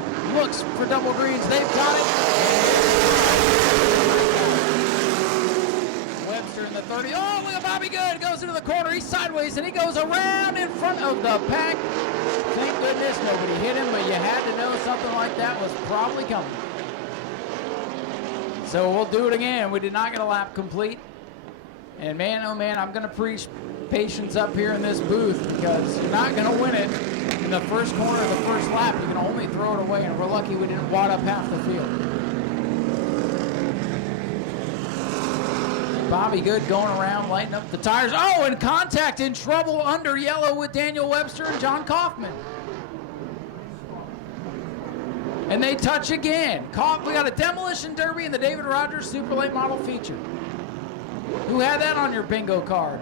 field. Looks for double greens. They've got it. Webster in the 30. Oh, look at Bobby Good. Goes into the corner. He's sideways, and he goes around in front of the pack. Thank goodness nobody hit him, but you had to know something like that was probably coming. So we'll do it again. We did not get a lap complete. And man, oh man, I'm going to preach patience up here in this booth because you're not going to win it in the first corner of the first lap. You can only throw it away, and we're lucky we didn't wad up half the field. Bobby Good going around, lighting up the tires. Oh, and contact in trouble under yellow with Daniel Webster and John Kaufman. And they touch again. We got a demolition derby and the David Rogers Super Late Model feature. Who had that on your bingo card?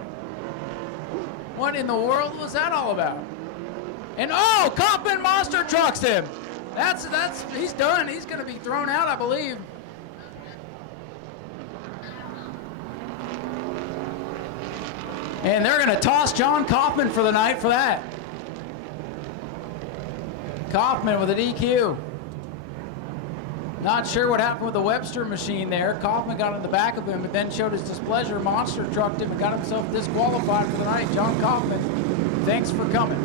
What in the world was that all about? And oh, Kaufman monster trucks him. He's done. He's going to be thrown out, I believe. And they're going to toss John Kaufman for the night for that. Kaufman with a DQ. Not sure what happened with the Webster machine there. Kaufman got in the back of him, but then showed his displeasure. Monster trucked him and got himself disqualified for the night. John Kaufman, thanks for coming.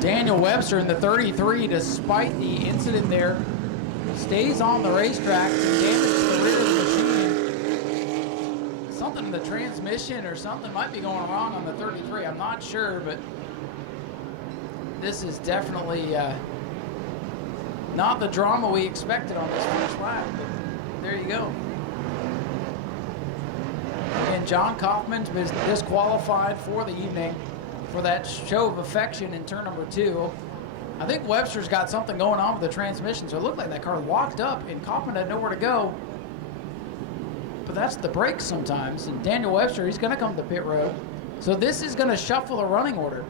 Daniel Webster in the 33, despite the incident there, stays on the racetrack and damages the rear of the machine. Something in the transmission or something might be going wrong on the 33. I'm not sure, but this is definitely not the drama we expected on this first lap. But there you go. And John Kaufman's been disqualified for the evening for that show of affection in turn number 2. I think Webster's got something going on with the transmission, so it looked like that car locked up and Kaufman had nowhere to go. But that's the brakes sometimes. And Daniel Webster, he's going to come to pit road. So this is going to shuffle the running order.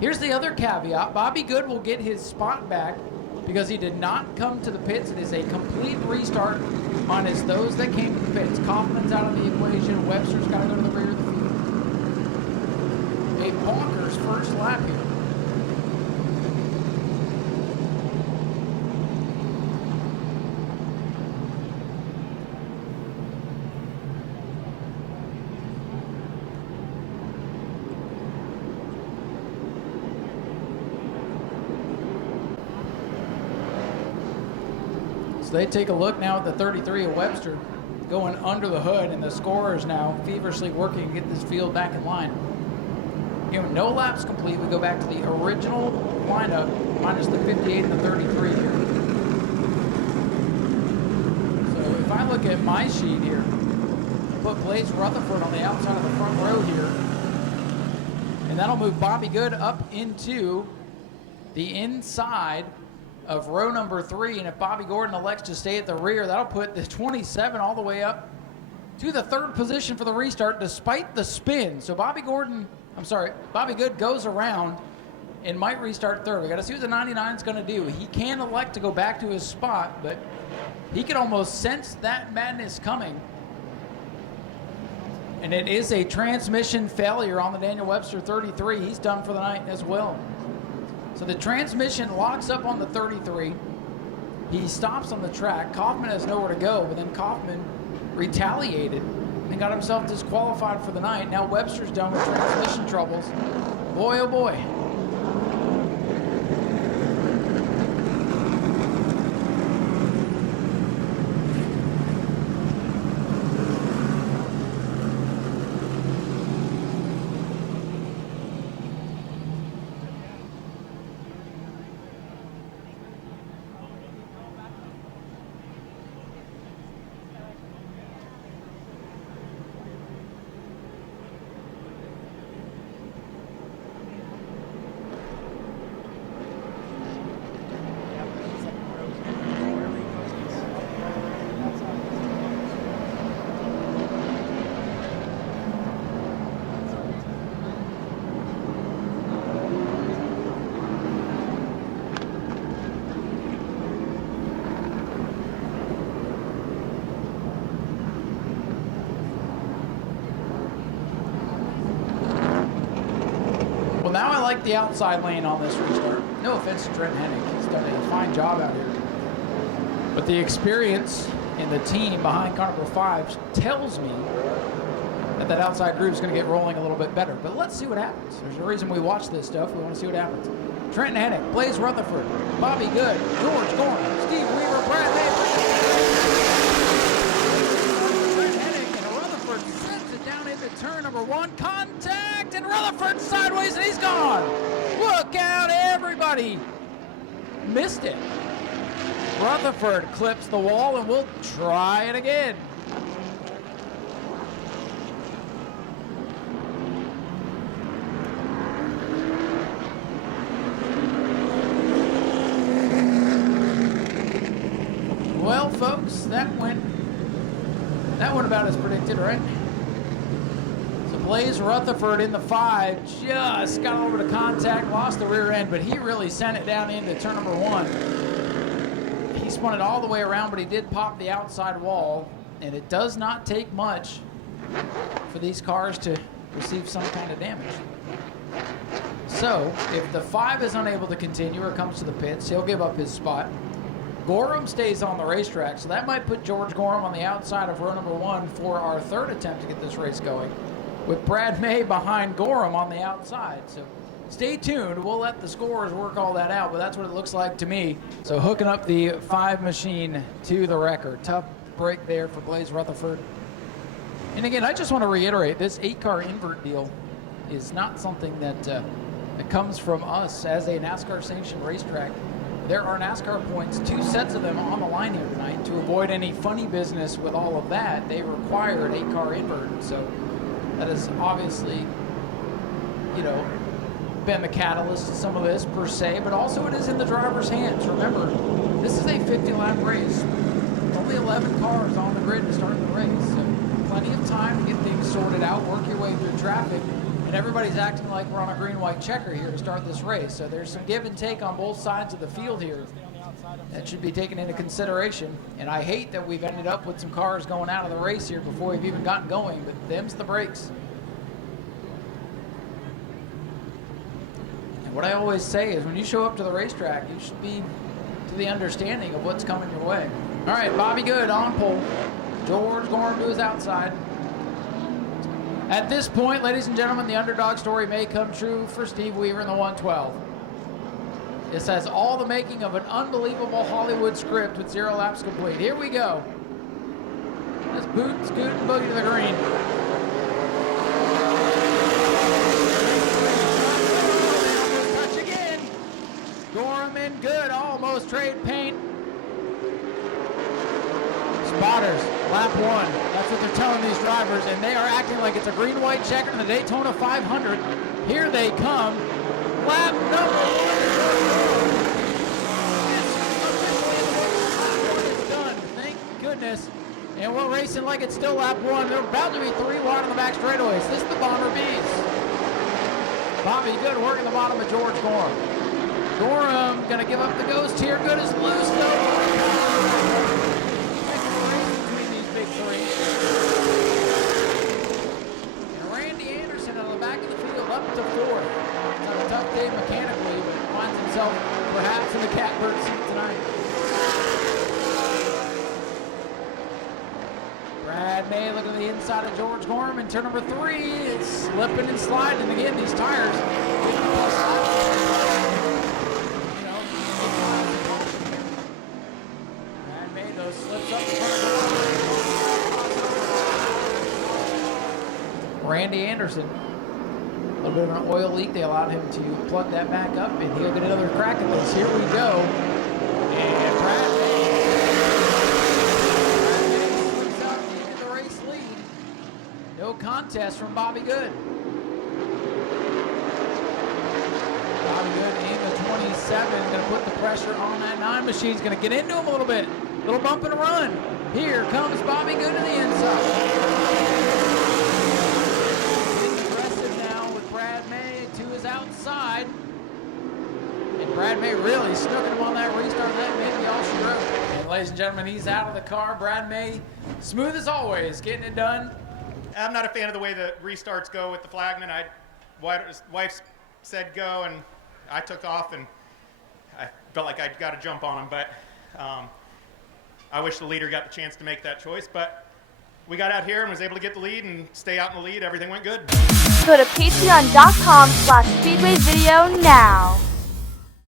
Here's the other caveat. Bobby Good will get his spot back because he did not come to the pits. It is a complete restart minus those that came to the pits. Kaufman's out of the equation. Webster's got to go to the rear of the field. A bonkers first lap here. They take a look now at the 33 of Webster going under the hood, and the scorers now feverishly working to get this field back in line. Again, no laps complete. We go back to the original lineup minus the 58 and the 33 here. So if I look at my sheet here, I put Blaze Rutherford on the outside of the front row here, and that'll move Bobby Good up into the inside of row number 3, and if Bobby Gordon elects to stay at the rear, that'll put the 27 all the way up to the 3rd position for the restart despite the spin. So Bobby Good goes around and might restart 3rd. We got to see what the 99 is going to do. He can elect to go back to his spot, but he can almost sense that madness coming. And it is a transmission failure on the Daniel Webster 33. He's done for the night as well. So the transmission locks up on the 33. He stops on the track. Kaufman has nowhere to go, but then Kaufman retaliated and got himself disqualified for the night. Now Webster's done with transmission troubles. Boy, oh boy. like the outside lane on this restart. No offense to Trent Hennig. He's done a fine job out here. But the experience in the team behind car number 5 tells me that outside groove is going to get rolling a little bit better. But let's see what happens. There's a reason we watch this stuff. We want to see what happens. Trenton Hennig, Blaze Rutherford, Bobby Good, George Gorman, Steve Weaver, Brad May. Trenton Hennig and Rutherford sends it down into turn number 1. Contact, and Rutherford sideways, and he's gone. Look out, everybody. Missed it. Rutherford clips the wall, and we'll try it again. Well, folks, that went about as predicted, right? So Blaze Rutherford in the 5 just got over to contact, lost the rear end, but he really sent it down into turn number 1. He spun it all the way around, but he did pop the outside wall, and it does not take much for these cars to receive some kind of damage. So if the 5 is unable to continue or comes to the pits, he'll give up his spot. Gorham stays on the racetrack, so that might put George Gorham on the outside of row number 1 for our 3rd attempt to get this race going, with Brad May behind Gorham on the outside. So stay tuned. We'll let the scorers work all that out, but that's what it looks like to me. So hooking up the 5 machine to the record. Tough break there for Blaze Rutherford. And again, I just want to reiterate, this 8-car invert deal is not something that comes from us as a NASCAR sanctioned racetrack. There are NASCAR points, 2 sets of them on the line here tonight. To avoid any funny business with all of that, they require an 8-car invert. So that has obviously, been the catalyst to some of this per se, but also it is in the driver's hands. Remember, this is a 50-lap race. Only 11 cars on the grid to start the race. So plenty of time to get things sorted out, work your way through traffic. And everybody's acting like we're on a green-white checker here to start this race. So there's some give and take on both sides of the field here that should be taken into consideration. And I hate that we've ended up with some cars going out of the race here before we've even gotten going, but them's the breaks. And what I always say is when you show up to the racetrack, you should be to the understanding of what's coming your way. All right, Bobby Good on pole. George Gorham to his outside. At this point, ladies and gentlemen, the underdog story may come true for Steve Weaver in the 112. This has all the making of an unbelievable Hollywood script with 0 laps complete. Here we go. Let's boot, scoot, and boogie to the green. Touch again. Gorham in good, almost trade paint. Spotters, lap 1. That's what they're telling these drivers, and they are acting like it's a green-white checker in the Daytona 500. Here they come. Lap number 1 is done. Thank goodness. And we're racing like it's still lap 1. They're about to be 3 wide on the back straightaways. This is the Bomber Bees. Bobby Good working the bottom of George Gorham. Gorham gonna give up the ghost here. Good is loose though. Up to 4th. It's on a tough day mechanically, but finds himself perhaps in the catbird seat tonight. Brad May looking at the inside of George Gorham in turn number 3. It's slipping and sliding again. These tires. Brad May those slips up in front of Randy Anderson. A little bit of an oil leak. They allowed him to plug that back up, and he'll get another crack at this. Here we go. And Brad May slips up into the race lead. No contest from Bobby Good. Bobby Good in the 27. Going to put the pressure on that 9 machine. He's going to get into him a little bit. Little bump and a run. Here comes Bobby Good to the inside. Outside, and Brad May really snooking him on that restart. That may be all she wrote. And ladies and gentlemen, he's out of the car. Brad May, smooth as always, getting it done. I'm not a fan of the way the restarts go with the flagman. Wife's said go, and I took off, and I felt like I'd got to jump on him, but I wish the leader got the chance to make that choice, but we got out here and was able to get the lead and stay out in the lead. Everything went good. Go to patreon.com/speedwayvideo now.